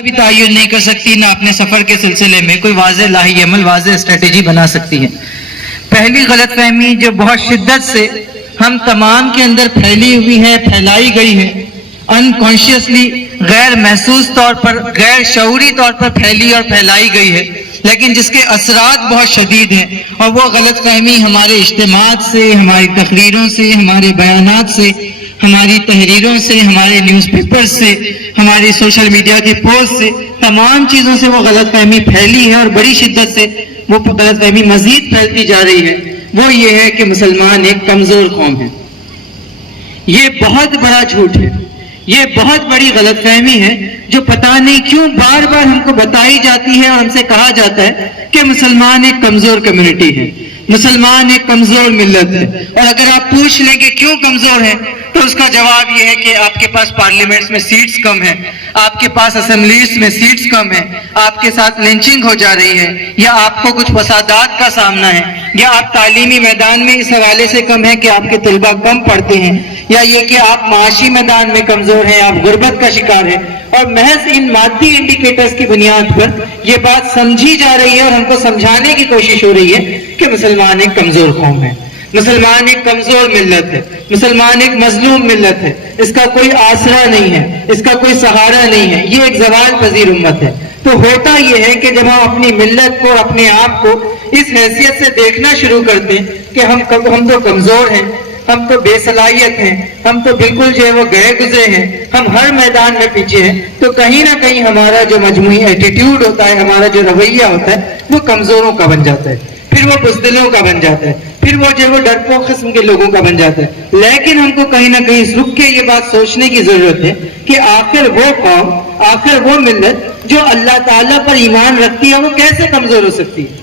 بھی تعین نہیں کر سکتی، نہ اپنے سفر کے سلسلے میں کوئی واضح لاہی عمل، واضح اسٹریٹجی بنا سکتی ہے۔ پہلی غلط فہمی جو بہت شدت سے ہم تمام کے اندر پھیلی ہوئی ہے، پھیلائی گئی ہے، انکانشیسلی، غیر محسوس طور پر، غیر شعوری طور پر پھیلی اور پھیلائی گئی ہے، لیکن جس کے اثرات بہت شدید ہیں، اور وہ غلط فہمی ہمارے اجتماعات سے، ہماری تقریروں سے، ہمارے بیانات سے، ہماری تحریروں سے، ہمارے نیوز پیپر سے، ہماری سوشل میڈیا کی پوسٹ سے، تمام چیزوں سے وہ غلط فہمی پھیلی ہے، اور بڑی شدت سے وہ غلط فہمی مزید پھیلتی جا رہی ہے۔ وہ یہ ہے کہ مسلمان ایک کمزور قوم ہے۔ یہ بہت بڑا جھوٹ ہے، یہ بہت بڑی غلط فہمی ہے جو پتہ نہیں کیوں بار بار ہم کو بتائی جاتی ہے، اور ہم سے کہا جاتا ہے کہ مسلمان ایک کمزور کمیونٹی ہے، مسلمان ایک کمزور ملت ہے۔ اور اگر آپ پوچھ لیں کہ کیوں کمزور ہے تو اس کا جواب یہ ہے کہ آپ کے پاس پارلیمنٹس میں سیٹس کم ہیں، آپ کے پاس اسمبلیز میں سیٹس کم ہیں، آپ کے ساتھ لنچنگ ہو جا رہی ہے، یا آپ کو کچھ فسادات کا سامنا ہے، یا آپ تعلیمی میدان میں اس حوالے سے کم ہیں کہ آپ کے طلبہ کم پڑھتے ہیں، یا یہ کہ آپ معاشی میدان میں کمزور ہیں، آپ غربت کا شکار ہیں۔ اور محض ان مادی انڈیکیٹرز کی بنیاد پر یہ بات سمجھی جا رہی ہے، اور ہم کو سمجھانے کی کوشش ہو رہی ہے کہ مسلمان ایک کمزور قوم ہے، مسلمان ایک کمزور ملت ہے، مسلمان ایک مظلوم ملت ہے، اس کا کوئی آسرا نہیں ہے، اس کا کوئی سہارا نہیں ہے، یہ ایک زوال پذیر امت ہے۔ تو ہوتا یہ ہے کہ جب ہم اپنی ملت کو، اپنے آپ کو اس حیثیت سے دیکھنا شروع کرتے ہیں کہ ہم تو کمزور ہیں، ہم تو بے صلاحیت ہیں، ہم تو بالکل جو ہے وہ گئے گزرے ہیں، ہم ہر میدان میں پیچھے ہیں، تو کہیں نہ کہیں ہمارا جو مجموعی ایٹیٹیوڈ ہوتا ہے، ہمارا جو رویہ ہوتا ہے، وہ کمزوروں کا بن جاتا ہے، پھر وہ بزدلوں کا بن جاتا ہے، پھر وہ جو ہے وہ ڈرپوک قسم کے لوگوں کا بن جاتا ہے۔ لیکن ہم کو کہیں نہ کہیں رک کے یہ بات سوچنے کی ضرورت ہے کہ آخر وہ قوم، آخر وہ ملت جو اللہ تعالیٰ پر ایمان رکھتی ہے، وہ کیسے کمزور ہو سکتی ہے؟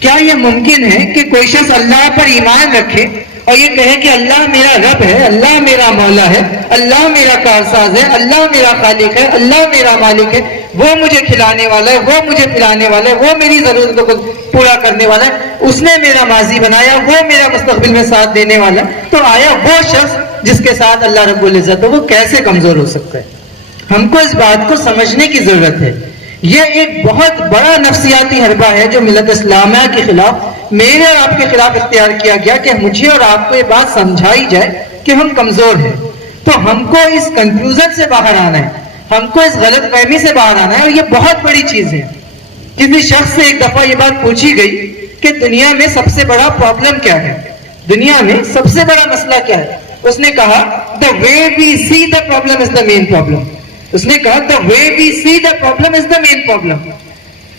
کیا یہ ممکن ہے کہ کوئی شخص اللہ پر ایمان رکھے اور یہ کہے کہ اللہ میرا رب ہے، اللہ میرا مولا ہے، اللہ میرا کارساز ہے، اللہ میرا خالق ہے، اللہ میرا مالک ہے، وہ مجھے کھلانے والا ہے، وہ مجھے پلانے والا ہے، وہ میری ضرورتوں کو پورا کرنے والا ہے، اس نے میرا ماضی بنایا، وہ میرا مستقبل میں ساتھ دینے والا ہے، تو آیا وہ شخص جس کے ساتھ اللہ رب العزت ہے وہ کیسے کمزور ہو سکتا ہے؟ ہم کو اس بات کو سمجھنے کی ضرورت ہے۔ یہ ایک بہت بڑا نفسیاتی حربہ ہے جو ملت اسلامیہ کے خلاف، میرے اور آپ کے خلاف اختیار کیا گیا کہ مجھے اور آپ کو یہ بات سمجھائی جائے کہ ہم کمزور ہیں۔ تو ہم کو اس کنفیوژن سے باہر آنا ہے، ہم کو اس غلط فہمی سے باہر آنا ہے، اور یہ بہت بڑی چیز ہے۔ کسی شخص سے ایک دفعہ یہ بات پوچھی گئی کہ دنیا میں سب سے بڑا پرابلم کیا ہے، دنیا میں سب سے بڑا مسئلہ کیا ہے؟ اس نے کہا the way we see the problem is the main problem۔ اس نے کہا the way we see the problem is the main problem،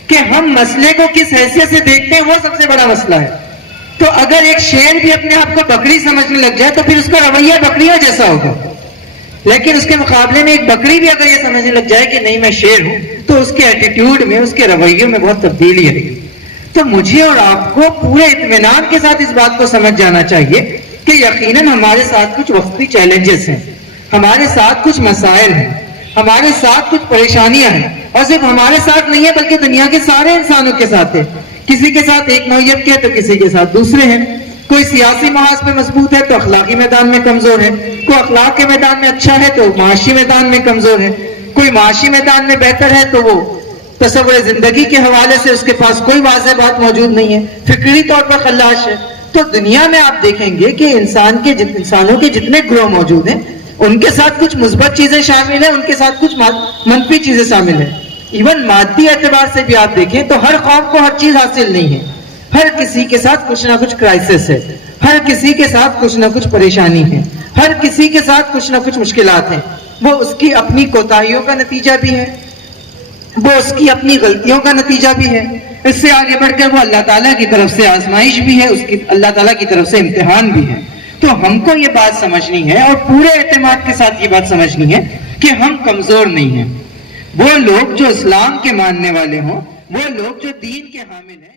کہ ہم مسئلے کو کس حیثیت سے دیکھتے ہیں وہ سب سے بڑا مسئلہ ہے۔ تو اگر ایک شیر بھی اپنے آپ کو بکری سمجھنے لگ جائے تو پھر اس کا رویہ بکریوں جیسا ہوگا، لیکن اس کے مقابلے میں ایک بکری بھی اگر یہ سمجھنے لگ جائے کہ نہیں میں شیر ہوں، تو اس کے ایٹیٹیوڈ میں، اس کے رویوں میں بہت تبدیلی آئے گی۔ تو مجھے اور آپ کو پورے اطمینان کے ساتھ اس بات کو سمجھ جانا چاہیے کہ یقیناً ہمارے ساتھ کچھ وقتی چیلنجز ہیں، ہمارے ساتھ کچھ مسائل ہیں، ہمارے ساتھ کچھ پریشانیاں ہیں، اور صرف ہمارے ساتھ نہیں ہے بلکہ دنیا کے سارے انسانوں کے ساتھ ہے۔ کسی کے ساتھ ایک نوعیت کے تو کسی کے ساتھ دوسرے ہیں۔ کوئی سیاسی محاذ پہ مضبوط ہے تو اخلاقی میدان میں کمزور ہے، کوئی اخلاق کے میدان میں اچھا ہے تو معاشی میدان میں کمزور ہے، کوئی معاشی میدان میں بہتر ہے تو وہ تصور زندگی کے حوالے سے اس کے پاس کوئی واضح بات موجود نہیں ہے، فکری طور پر خلاش ہے۔ تو دنیا میں آپ دیکھیں گے کہ انسانوں کے جتنے گروہ موجود ہیں ان کے ساتھ کچھ مثبت چیزیں شامل ہیں، ان کے ساتھ کچھ منفی چیزیں شامل ہیں۔ ایون مادی اعتبار سے بھی آپ دیکھیں تو ہر قوم کو ہر چیز حاصل نہیں ہے، ہر کسی کے ساتھ کچھ نہ کچھ کرائسس ہے، ہر کسی کے ساتھ کچھ نہ کچھ پریشانی ہے، ہر کسی کے ساتھ کچھ نہ کچھ مشکلات ہیں۔ وہ اس کی اپنی کوتاہیوں کا نتیجہ بھی ہے، وہ اس کی اپنی غلطیوں کا نتیجہ بھی ہے، اس سے آگے بڑھ کر وہ اللہ تعالیٰ کی طرف سے آزمائش بھی ہے، اس کی اللہ تعالیٰ کی طرف سے امتحان بھی ہے۔ تو ہم کو یہ بات سمجھنی ہے اور پورے اعتماد کے ساتھ یہ بات سمجھنی ہے کہ ہم کمزور نہیں ہیں۔ وہ لوگ جو اسلام کے ماننے والے ہوں، وہ لوگ جو دین کے حامل ہیں،